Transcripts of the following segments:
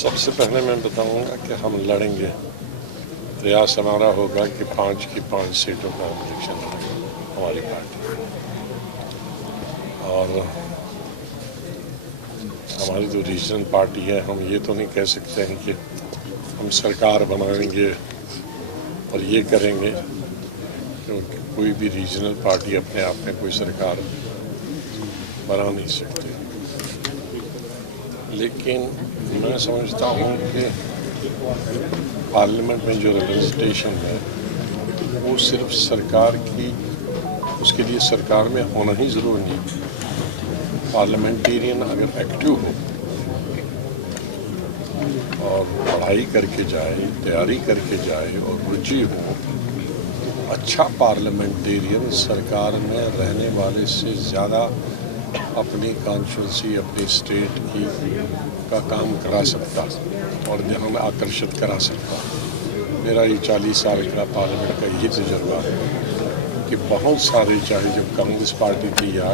सबसे पहले मैं बताऊंगा कि हम लड़ेंगे। प्रयास हमारा होगा कि 5 की 5 सीटों का हम इलेक्शन लड़ेंगे हमारी पार्टी। और हमारी जो रीजनल पार्टी है, हम ये तो नहीं कह सकते हैं कि हम सरकार बनाएंगे और ये करेंगे, क्योंकि कोई भी रीजनल पार्टी अपने आप में कोई सरकार बना नहीं सकती। लेकिन मैं समझता हूँ कि पार्लियामेंट में जो रिप्रेजेंटेशन है वो सिर्फ सरकार की, उसके लिए सरकार में होना ही ज़रूरी नहीं। पार्लियामेंटेरियन अगर एक्टिव हो और पढ़ाई करके जाए, तैयारी करके जाए और रुचि हो, अच्छा पार्लियामेंटेरियन सरकार में रहने वाले से ज़्यादा अपनी कॉन्स्टिट्यूंसी, अपनी स्टेट की का काम करा सकता और ध्यान आकर्षित करा सकता। मेरा ये 40 साल का पार्लियामेंट का ये तजुर्बा है कि बहुत सारे, चाहे जब कांग्रेस पार्टी थी या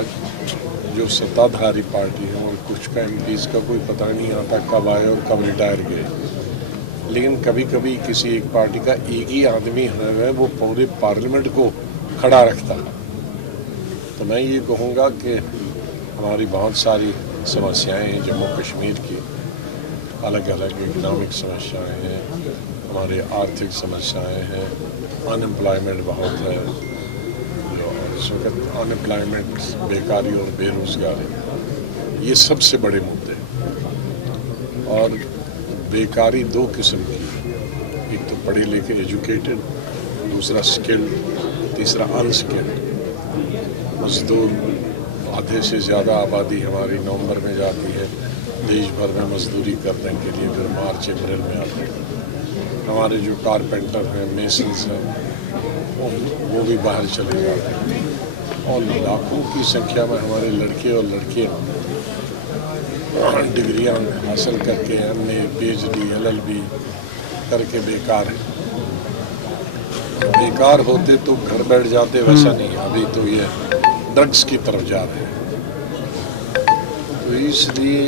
जो सत्ताधारी पार्टी है, और कुछ का एमपीज़ का कोई पता नहीं आता कब आए और कब रिटायर गए, लेकिन कभी कभी किसी एक पार्टी का एक ही आदमी है वो पूरे पार्लियामेंट को खड़ा रखता है। तो मैं ये कहूँगा कि हमारी बहुत सारी समस्याएं हैं जम्मू कश्मीर की, अलग अलग इकोनॉमिक समस्याएं हैं, हमारे आर्थिक समस्याएं हैं, अनएम्प्लॉयमेंट बहुत है, इस वक्त अनएम्प्लॉयमेंट, बेकारी और बेरोज़गारी, ये सबसे बड़े मुद्दे हैं। और बेकारी दो किस्म की, एक तो पढ़े लिखे एजुकेटेड, दूसरा स्किल्ड, तीसरा अनस्किल्ड। मजदूर, आधे से ज़्यादा आबादी हमारी नवंबर में जाती है देश भर में मजदूरी करने के लिए, फिर मार्च अप्रैल में आते हैं। हमारे जो कारपेंटर हैं, मेसन्स हैं, वो भी बाहर चले जाते हैं। और लाखों की संख्या में हमारे लड़के और लड़कियाँ डिग्रियाँ हासिल करके MA, PhD, LLB करके बेकार हैं। बेकार होते तो घर बैठ जाते, वैसा नहीं। अभी तो ये ड्रग्स की तरफ जा रहे हैं। तो इसलिए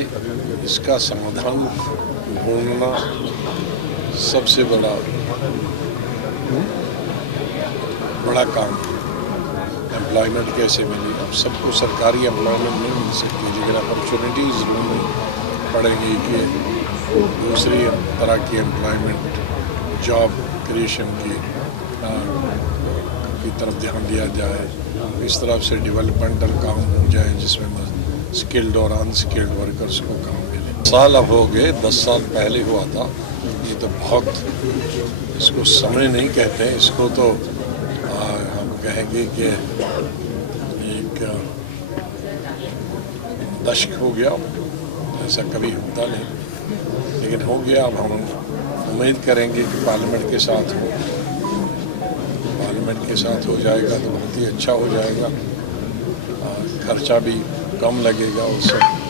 इसका समाधान ढूंढना सबसे बड़ा काम है। एम्प्लॉयमेंट कैसे मिले? अब सबको सरकारी एम्प्लॉयमेंट नहीं मिल सकती, लेकिन अपॉर्चुनिटीज़ ढूंढनी पड़ेगी कि दूसरी तरह की एम्प्लॉयमेंट, जॉब क्रिएशन की तरफ ध्यान दिया जाए। इस तरफ से डेवलपमेंटल काम हो जाए जिसमें स्किल्ड और अनस्किल्ड वर्कर्स को काम मिले। साल अब हो गए, 10 साल पहले हुआ था। ये तो बहुत, इसको समय नहीं कहते हैं, इसको तो हम कहेंगे कि एक दशक हो गया। ऐसा कभी होता नहीं, लेकिन हो गया। अब हम उम्मीद करेंगे कि पार्लियामेंट के साथ हो, पार्लियामेंट के साथ हो जाएगा तो बहुत ही अच्छा हो जाएगा। खर्चा भी कम लगेगा और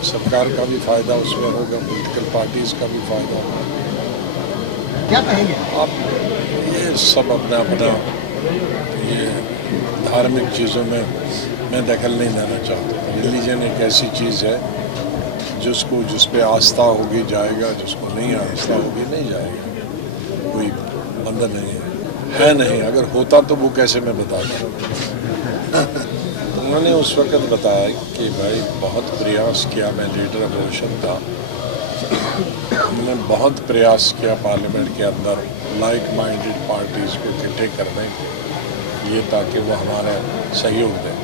सरकार का भी फ़ायदा उसमें होगा, पॉलिटिकल पार्टीज़ का भी फ़ायदा होगा। क्या कहेंगे आप? ये सब अपना अपना, ये धार्मिक चीज़ों में मैं दखल नहीं देना चाहता। रिलीजन एक ऐसी चीज़ है जिस पे आस्था होगी जाएगा, जिसको नहीं आस्था होगी नहीं जाएगा। कोई बंधन नहीं है नहीं। अगर होता तो वो कैसे मैं बताता। उन्होंने उस वक्त बताया कि भाई बहुत प्रयास किया, मैं लीडर अपोजिशन था, हमने बहुत प्रयास किया पार्लियामेंट के अंदर लाइक माइंडेड पार्टीज़ को इकट्ठे करने के लिए ताकि वो हमारा सहयोग दें,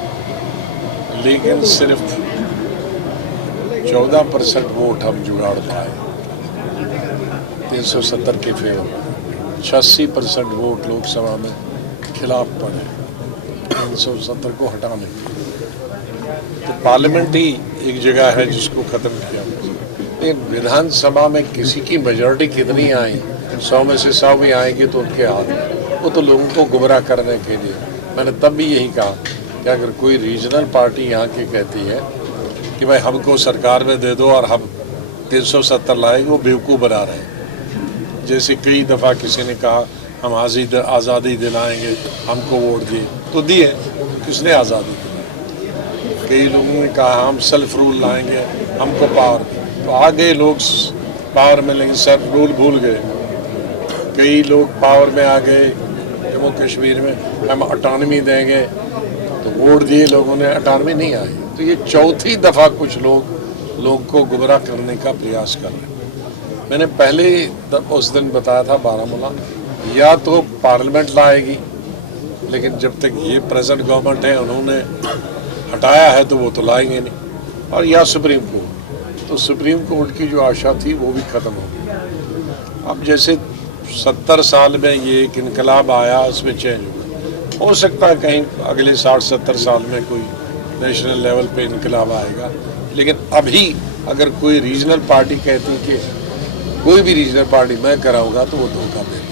लेकिन सिर्फ 14% वोट हम जुगाड़ पाए 370 के फेवर। 86% वोट लोकसभा में खिलाफ पड़े 370 को हटाने के। तो पार्लियामेंट ही एक जगह है जिसको ख़त्म किया। विधानसभा में किसी की मेजॉरिटी कितनी आई, 100 में से 100 भी आएगी तो उनके हाथ, वो तो लोगों को गुमराह करने के लिए। मैंने तब भी यही कहा कि अगर कोई रीजनल पार्टी यहाँ की कहती है कि भाई हमको सरकार में दे दो और हम 370 लाएंगे, वो बेवकूफ़ बना रहे हैं। जैसे कई दफ़ा किसी ने कहा हम आज़ादी दिलाएंगे, हमको वोट दिए, तो दिए, किसने आज़ादी दिलाई? कई लोगों ने कहा हम सेल्फ रूल लाएंगे, हमको पावर, तो आ गए लोग पावर में, लेकिन सब रूल भूल गए। कई लोग पावर में आ गए जम्मू कश्मीर में, हम ऑटोनॉमी देंगे, तो वोट दिए लोगों ने, ऑटोनॉमी नहीं आई। तो ये चौथी दफ़ा कुछ लोग को गुमराह करने का प्रयास कर रहे हैं। मैंने पहले उस दिन बताया था बारामूला, या तो पार्लियामेंट लाएगी, लेकिन जब तक ये प्रेजेंट गवर्नमेंट है उन्होंने हटाया है तो वो तो लाएंगे नहीं, और या सुप्रीम कोर्ट। तो सुप्रीम कोर्ट की जो आशा थी वो भी ख़त्म हो गई। अब जैसे 70 साल में ये एक इनकलाब आया, उसमें चेंज हो सकता है कहीं अगले 60-70 साल में कोई नेशनल लेवल पे इनकलाब आएगा। लेकिन अभी अगर कोई रीजनल पार्टी कहती कि कोई भी रीजनल पार्टी मैं कराऊंगा, तो वो धोखा देगा।